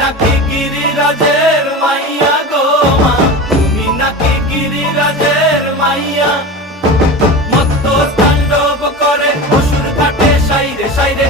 নাকি গিরিরাজের মাইয়া গো মা, তুমি নাকি গিরিরাজের মাইয়া। মত্ত তাণ্ডব করে অসুর ঘাটে সাইরে সাইরে